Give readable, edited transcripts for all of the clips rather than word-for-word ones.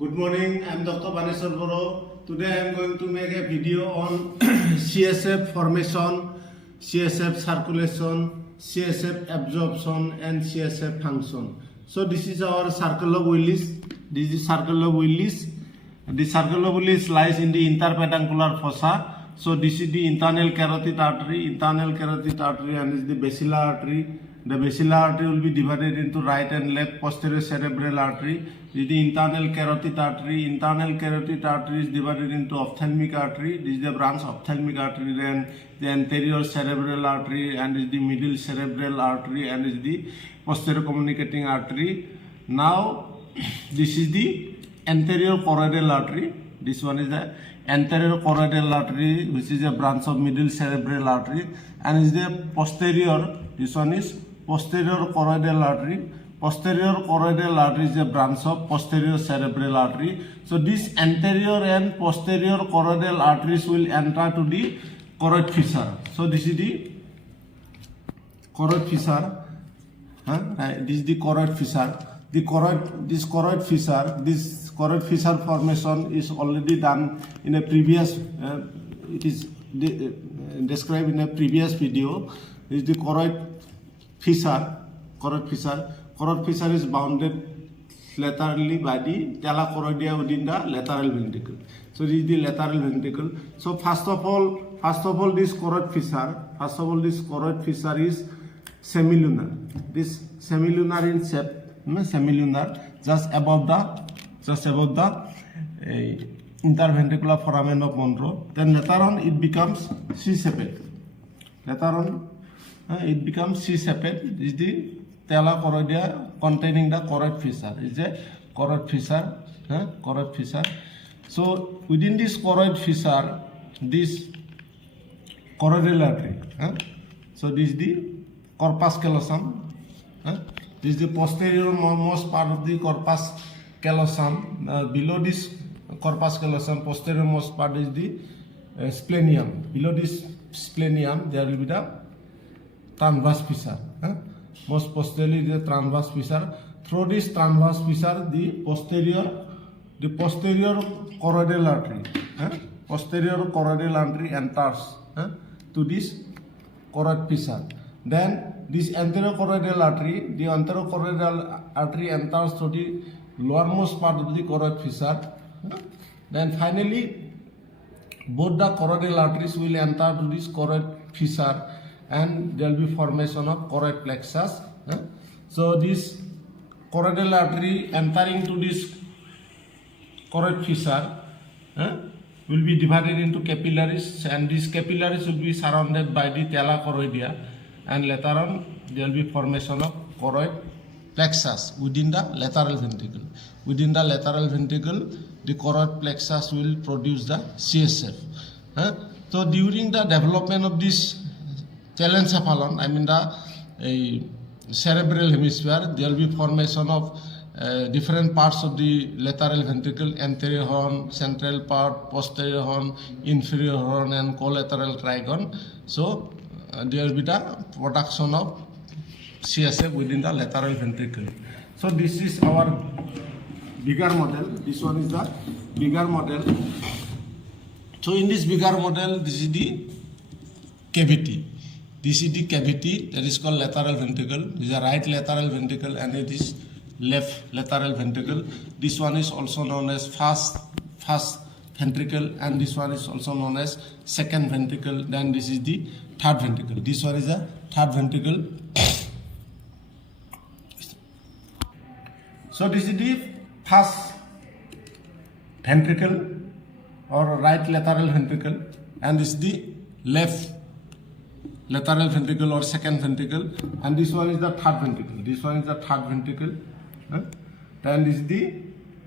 Good morning, I am Dr. Baneswar. Today I am going to make a video on CSF formation, CSF circulation, CSF absorption and CSF function. So this is our circle of Willis. This is circle of Willis. The circle of Willis lies in the interpeduncular fossa. So this is the internal carotid artery, and is the basilar artery. The basilar artery will be divided into right and left posterior cerebral artery. This is the internal carotid artery. Internal carotid artery is divided into ophthalmic artery. This is the branch ophthalmic artery. Then the anterior cerebral artery and is the middle cerebral artery and is the posterior communicating artery. Now this is the anterior choroidal artery. This one is the anterior choroidal artery, which is a branch of middle cerebral artery, and is the posterior. This one is posterior choroidal artery. Posterior choroidal artery is a branch of posterior cerebral artery. So this anterior and posterior choroidal arteries will enter to the choroid fissure. So this is the choroid fissure. This is the choroid fissure. This choroid fissure formation is already done in a previous. It is described in a previous video. This is the choroid fissure. Choroid fissure is bounded laterally by the talachoroidea within the lateral ventricle. So this is the lateral ventricle. So first of all, this choroid fissure is semilunar. This semilunar in shape, semilunar, just above the interventricular foramen of Monro. Then later on it becomes C-shaped. It becomes C-shaped. This is the talachoroidea containing the choroid fissure. It's a choroid fissure. So within this choroid fissure, this choroidal artery. So this is the corpus callosum. This is the posterior most part of the corpus callosum. Below this corpus callosum, posterior most part is the splenium. Below this splenium, there will be the transverse fissure. Most posteriorly the transverse fissure. Through this transverse fissure, the posterior choroidal artery, enters to this choroid fissure. Then this anterior choroidal artery, enters through the lowermost part of the choroid fissure. Then finally, both the choroidal arteries will enter to this choroid fissure, and there will be formation of choroid plexus. So this choroidal artery entering to this choroid fissure will be divided into capillaries, and these capillaries will be surrounded by the talachoroidea, and later on there will be formation of choroid plexus within the lateral ventricle. Within the lateral ventricle, the choroid plexus will produce the CSF. So during the development of this Diencephalon, I mean the cerebral hemisphere, there will be formation of different parts of the lateral ventricle: anterior horn, central part, posterior horn, inferior horn, and collateral trigon. So there will be the production of CSF within the lateral ventricle. So this is our bigger model. This one is the bigger model. So in this bigger model, this is the cavity. This is the cavity that is called lateral ventricle. This is a right lateral ventricle and it is left lateral ventricle. This one is also known as first ventricle, and this one is also known as second ventricle. Then this is the third ventricle. This one is a third ventricle. So this is the first ventricle or right lateral ventricle, and this is the left lateral ventricle or second ventricle, and this one is the third ventricle. Then this is the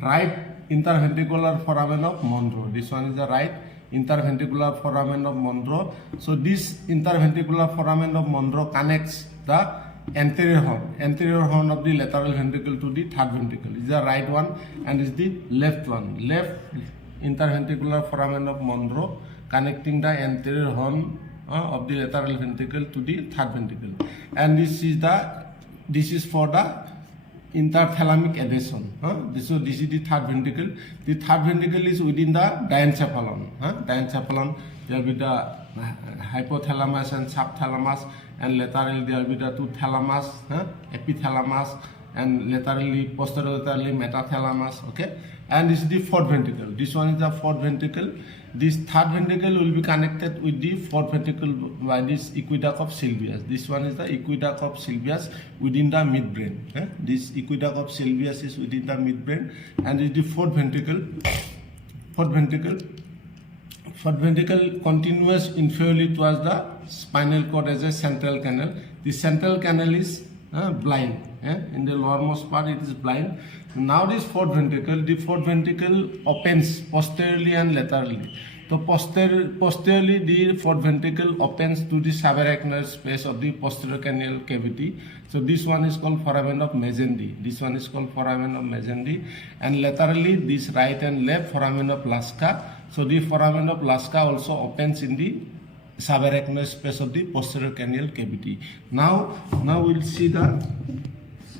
right interventricular foramen of Monro. This one is the right interventricular foramen of Monro. So this interventricular foramen of Monro connects the anterior horn of the lateral ventricle to the third ventricle. This is the right one, and this is the left one. Left interventricular foramen of Monro connecting the anterior horn of the lateral ventricle to the third ventricle, and this is for the interthalamic adhesion. So this is the third ventricle. The third ventricle is within the diencephalon. Diencephalon, there will be the hypothalamus and subthalamus, and laterally there will be the two thalamus, epithalamus, and laterally, posterolaterally metathalamus. Okay, and this is the fourth ventricle. This one is the fourth ventricle. This third ventricle will be connected with the fourth ventricle by this aqueduct of Sylvius. This one is the aqueduct of Sylvius within the midbrain. This aqueduct of Sylvius is within the midbrain, and this is the fourth ventricle. Fourth ventricle continues inferiorly towards the spinal cord as a central canal. The central canal is blind. In the lowermost part it is blind. Now this fourth ventricle, the fourth ventricle opens posteriorly and laterally. So posteriorly the fourth ventricle opens to the subarachnoid space of the posterior cranial cavity. So this one is called foramen of Magendie. This one is called foramen of Magendie. And laterally this right and left foramen of Lasker. So the foramen of Lasker also opens in the subarachnoid space of the posterior cranial cavity. Now we'll see the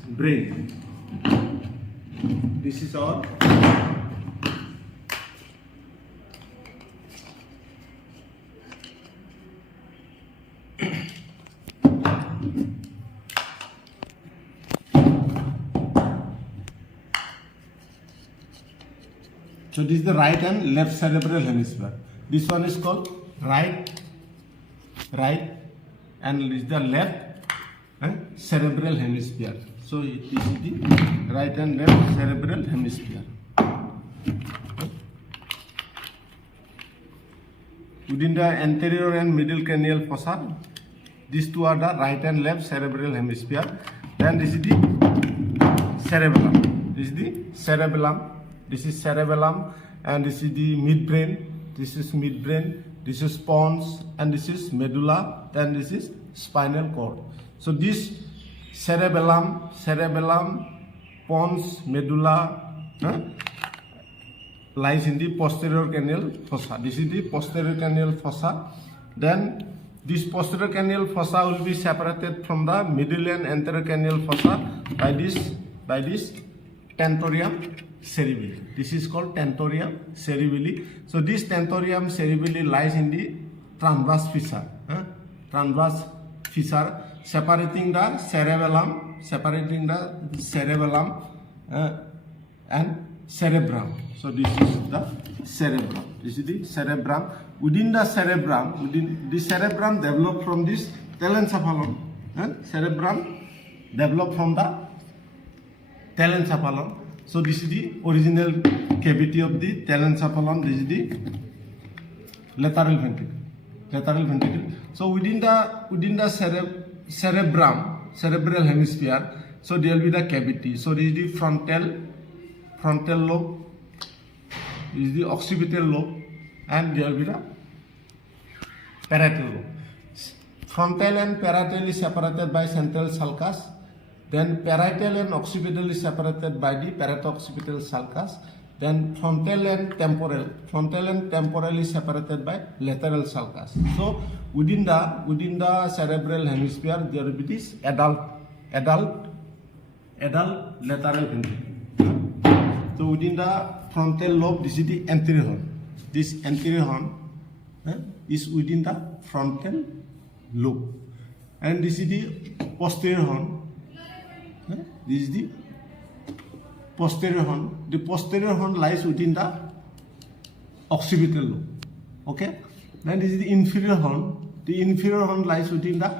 brain. This is our so this is the right and left cerebral hemisphere. This one is called right, and this is the left cerebral hemisphere. So it is the right and left cerebral hemisphere. Within the anterior and middle cranial fossa, these two are the right and left cerebral hemisphere. Then this is the cerebellum. This is the cerebellum. This is cerebellum, and this is the midbrain. This is midbrain. This is pons, and this is medulla. Then this is spinal cord. So this cerebellum, pons, medulla lies in the posterior cranial fossa. This is the posterior cranial fossa. Then this posterior cranial fossa will be separated from the middle and anterior cranial fossa by this tentorium cerebelli. This is called tentorium cerebelli. So this tentorium cerebelli lies in the transverse fissure. Transverse fissure separating the cerebellum, and cerebrum. So this is the cerebrum. This is the cerebrum. Within the cerebrum, developed from this telencephalon. Cerebrum developed from the telencephalon. So this is the original cavity of the telencephalon. This is the lateral ventricle. So within the cerebral hemisphere, so there will be the cavity. So this is the frontal lobe, this is the occipital lobe, and there will be the parietal lobe. Frontal and parietal is separated by central sulcus. Then parietal and occipital is separated by the parieto-occipital sulcus. Then frontal and temporal is separated by lateral sulcus. So within the cerebral hemisphere there will be this adult lateral ventricle. So within the frontal lobe, this is the anterior horn. This anterior horn is within the frontal lobe, and this is the posterior horn. This is the posterior horn. The posterior horn lies within the occipital lobe. Okay. Then this is the inferior horn. The inferior horn lies within the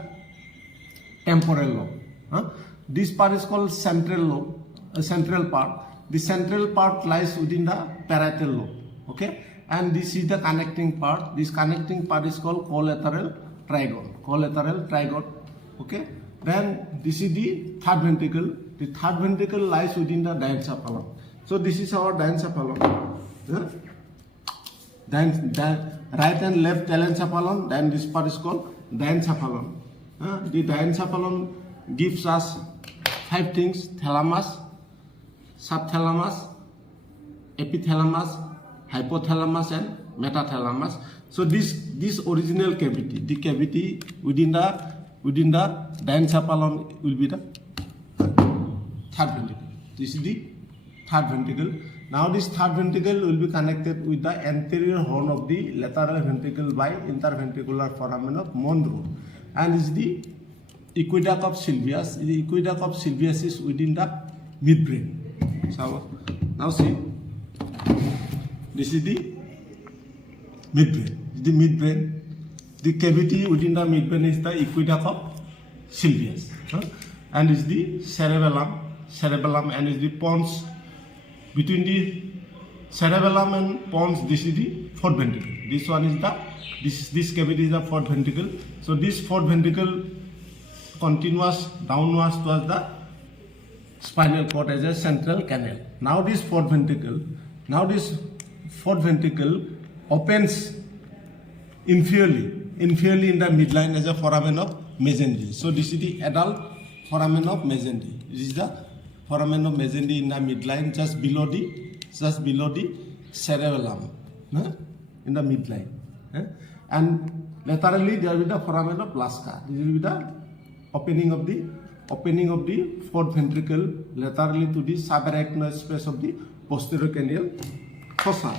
temporal lobe. This part is called central lobe, central part. The central part lies within the parietal lobe. Okay. And this is the connecting part. This connecting part is called collateral trigon. Okay. Then this is the third ventricle. The third ventricle lies within the diencephalon. So this is our diencephalon. Right and left telencephalon. Then this part is called diencephalon. The diencephalon gives us 5 things: thalamus, subthalamus, epithalamus, hypothalamus, and metathalamus. So this original cavity, the cavity within the diencephalon will be the third ventricle. This is the third ventricle. Now this third ventricle will be connected with the anterior horn of the lateral ventricle by interventricular foramen of Monro, and is the aqueduct of Sylvius. The aqueduct of Sylvius is within the midbrain. So now see, this is the midbrain. The midbrain. The cavity within the midbrain is the aqueduct of Sylvius, and is the cerebellum, and is the pons. Between the cerebellum and pons, this is the fourth ventricle. This one is this cavity is the fourth ventricle. So this fourth ventricle continues downwards towards the spinal cord as a central canal. Now this fourth ventricle opens inferiorly in the midline as a foramen of Mezendy. So this is the adult foramen of Mezendy. This is the foramen of Mezendy in the midline, just below the cerebellum, in the midline. And laterally there will be the foramen of Lasker. This will be the opening of the fourth ventricle laterally to the subarachnoid space of the posterior cranial fossa,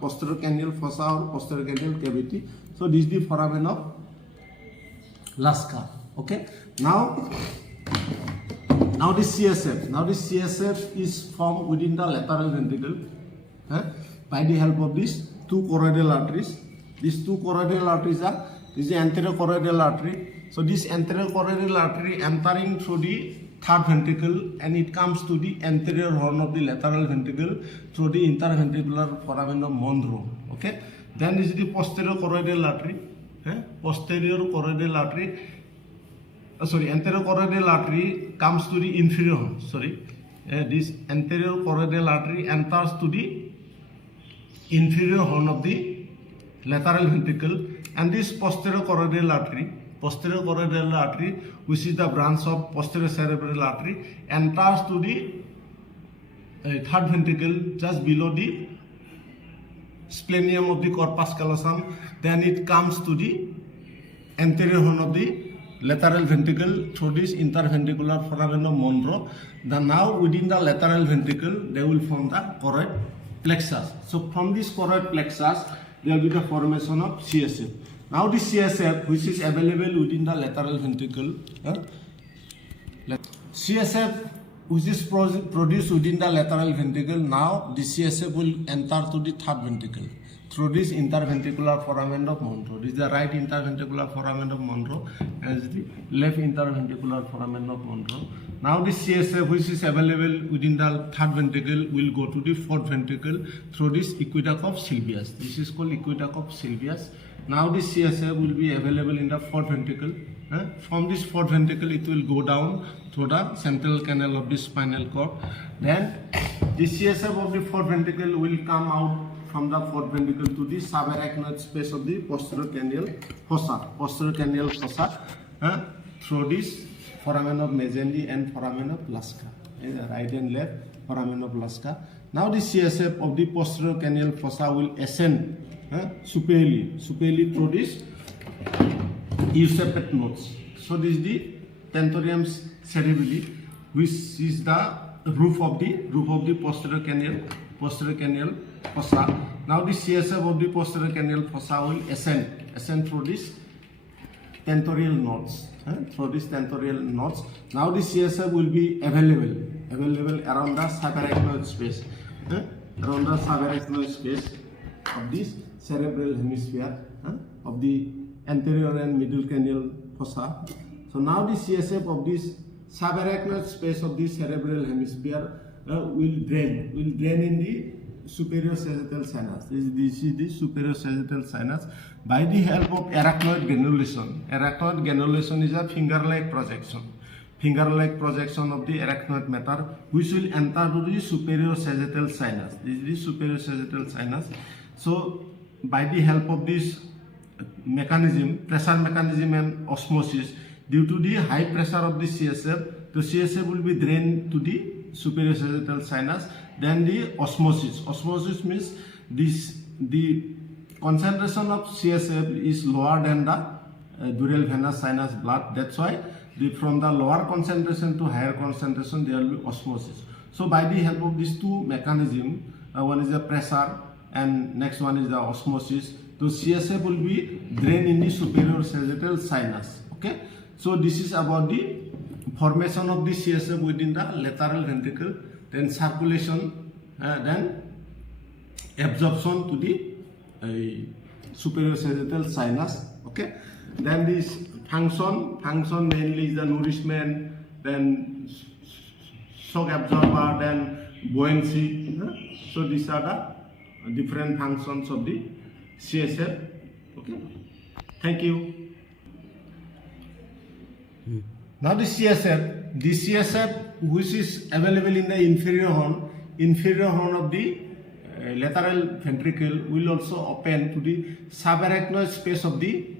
posterior cranial fossa or posterior cranial cavity. So this is the foramen of Lasker. Okay. Now this CSF is formed within the lateral ventricle by the help of these two choroidal arteries. These two choroidal arteries are, this is the anterior choroidal artery. So this anterior choroidal artery entering through the third ventricle, and it comes to the anterior horn of the lateral ventricle through the interventricular foramen of Monro. Okay. Then this is the posterior choroidal artery. Anterior choroidal artery comes to the inferior horn. This anterior choroidal artery enters to the inferior horn of the lateral ventricle, and this posterior choroidal artery, which is the branch of posterior cerebral artery, enters to the third ventricle just below the splenium of the corpus callosum. Then it comes to the anterior horn of the lateral ventricle through this interventricular foramen of Monro. Then now within the lateral ventricle they will form the choroid plexus. So from this choroid plexus there will be the formation of CSF. Now this CSF, which is available within the lateral ventricle, CSF which is produced within the lateral ventricle, now the CSF will enter to the third ventricle through this interventricular foramen of Monro. This is the right interventricular foramen of Monro, and this is the left interventricular foramen of Monro. Now this CSF, which is available within the third ventricle, will go to the fourth ventricle through this aqueduct of Sylvius. This is called aqueduct of Sylvius. Now this CSF will be available in the fourth ventricle. From this fourth ventricle, it will go down through the central canal of the spinal cord. Then the CSF of the fourth ventricle will come out from the fourth ventricle to the subarachnoid space of the posterior cranial fossa, through this foramen of Mezendy and foramen of Lasker, right and left foramen of Lasker. Now the CSF of the posterior cranial fossa will ascend superiorly through this U-shaped nodes. So this is the tentorium cerebelli, which is the roof of the posterior cranial fossa. Now the CSF of the posterior cranial fossa will ascend through this tentorial nodes. Now the CSF will be available around the subarachnoid space, of this cerebral hemisphere of the anterior and middle cranial fossa. So now the CSF of this subarachnoid space of the cerebral hemisphere will drain in the superior sagittal sinus. This is the superior sagittal sinus by the help of arachnoid granulation. Arachnoid granulation is a finger-like projection of the arachnoid matter, which will enter to the superior sagittal sinus. This is the superior sagittal sinus. So by the help of this mechanism, pressure mechanism and osmosis, due to the high pressure of the CSF will be drained to the superior sagittal sinus. Then the osmosis means the concentration of CSF is lower than the dural venous sinus blood. That's why from the lower concentration to higher concentration there will be osmosis. So by the help of these two mechanisms, one is the pressure and next one is the osmosis. So CSF will be drained in the superior sagittal sinus. Okay. So this is about the formation of the CSF within the lateral ventricle, then circulation, then absorption to the superior sagittal sinus. Okay. Then this function mainly is the nourishment, then shock absorber, then buoyancy. So these are the different functions of the CSF. Okay. Thank you. Now the CSF which is available in the inferior horn of the lateral ventricle will also open to the subarachnoid space of the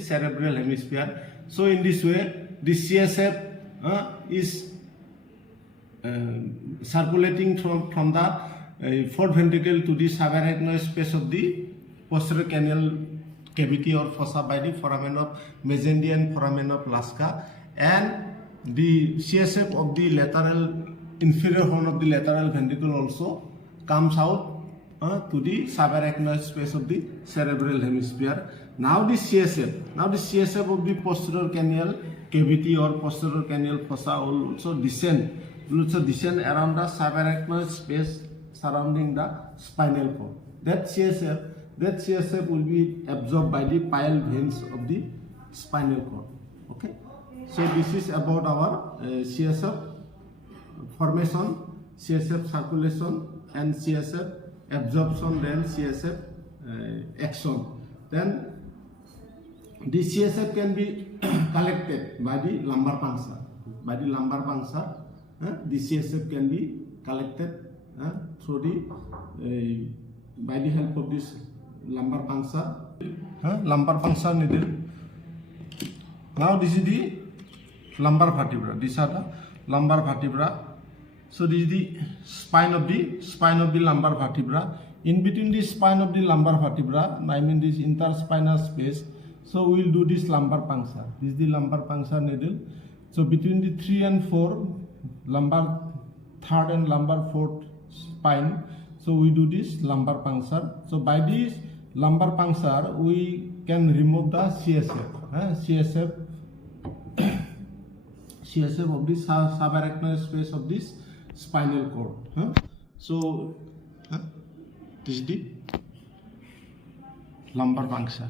cerebral hemisphere. So in this way, the CSF is circulating from the fourth ventricle to the subarachnoid space of the posterior cranial cavity or fossa by the foramen of Mezendy and foramen of Lasker, and the CSF of the inferior horn of the lateral ventricle also comes out to the subarachnoid space of the cerebral hemisphere. Now the CSF of the posterior cranial cavity or posterior cranial fossa will also descend around the subarachnoid space surrounding the spinal cord. That CSF will be absorbed by the pile veins of the spinal cord. Okay. So this is about our CSF formation, CSF circulation, and CSF absorption, then CSF action. Then the CSF can be collected by the lumbar puncture. The CSF can be collected through by the help of this lumbar puncture needle. Now this is the lumbar vertebra. These are the lumbar vertebra. So this is the spine of the lumbar vertebra. In between the spine of the lumbar vertebra, I mean this interspinal space. So we will do this lumbar puncture. This is the lumbar puncture needle. So between the 3 and 4, lumbar third and lumbar fourth spine. So we do this lumbar puncture. So by this lumbar puncture, we can remove the CSF of the subarachnoid space of this spinal cord. So this is the lumbar puncture.